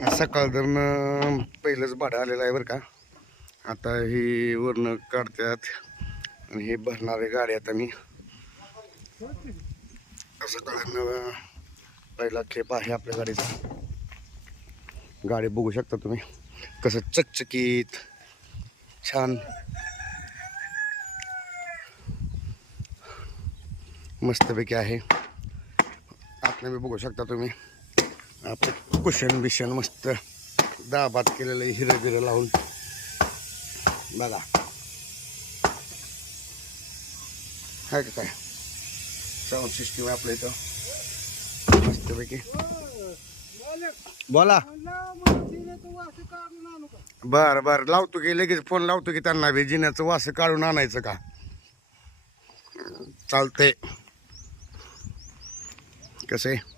सकाळ धरणं पहिलंच भाडं आलेलं आहे बरं का. आता ही वरनं काढतात आणि हे भरणारे गाड्या. आता मी सकाळनं पहिला खेप आहे आपल्या गाडीचा. गाडी बघू शकता तुम्ही कसं चकचकीत छान मस्तपैकी आहे. आतनं बी बघू शकता तुम्ही आपलं कुशन बिशन मस्त दाबात केलेलं हिरं बिरं लावून बघा आहे का काय. साऊंड सिस्टीम आपल्या इथं मस्तपैकी. बोला. बर बर लावतो की लगेच फोन लावतो की त्यांना बी जिन्याचं वास काढून आणायचं का. चालतंय. कसं आहे